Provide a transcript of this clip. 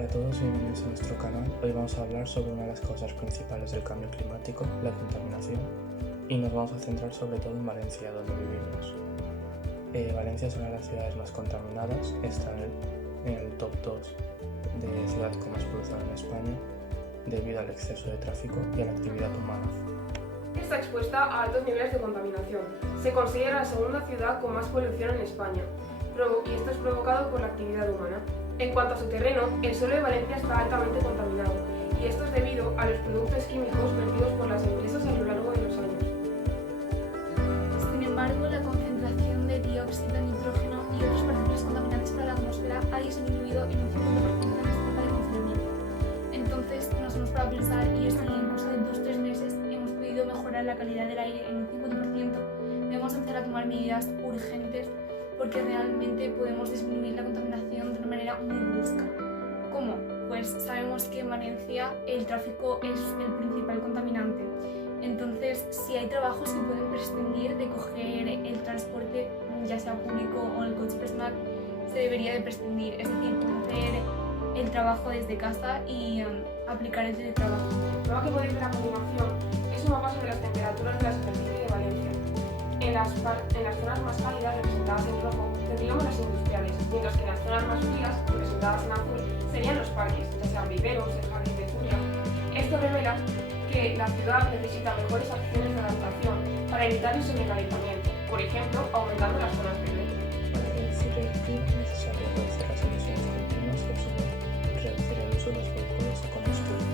Hola a todos y bienvenidos a nuestro canal. Hoy vamos a hablar sobre una de las causas principales del cambio climático, la contaminación, y nos vamos a centrar sobre todo en Valencia, donde vivimos. Valencia es una de las ciudades más contaminadas, está en el top 2 de ciudades con más polución en España, debido al exceso de tráfico y a la actividad humana. Está expuesta a altos niveles de contaminación. Se considera la segunda ciudad con más polución en España, y esto es provocado por la actividad humana. En cuanto a su terreno, el suelo de Valencia está altamente contaminado, y esto es debido a los productos químicos vertidos por las empresas a lo largo de los años. Sin embargo, la concentración de dióxido de nitrógeno y otras partículas contaminantes para la atmósfera ha disminuido en un 50% en esta etapa de confinamiento. Entonces, nos hemos parado a pensar y es que en el curso de 2-3 meses hemos podido mejorar la calidad del aire en un 50%. Debemos empezar a tomar medidas urgentes porque realmente podemos disminuir la contaminación de una manera muy brusca. ¿Cómo? Pues sabemos que en Valencia el tráfico es el principal contaminante. Entonces, si hay trabajos que pueden prescindir de coger el transporte, ya sea público o el coche personal, se debería de prescindir. Es decir, hacer el trabajo desde casa y aplicar el teletrabajo. La prueba que podéis ver a continuación es un mapa sobre las temperaturas de la superficie de Valencia. En las zonas más cálidas, representadas en rojo, tendríamos las industriales, mientras que en las zonas más frías, representadas en azul, serían los parques, ya sean viveros, el jardín de Zulia. Esto revela que la ciudad necesita mejores acciones de adaptación para evitar el sobrecalentamiento, por ejemplo, aumentando las zonas verdes. Para reducir el clima es necesario reducir las emisiones continuas y a su vez reducir el uso de los vehículos a combustión.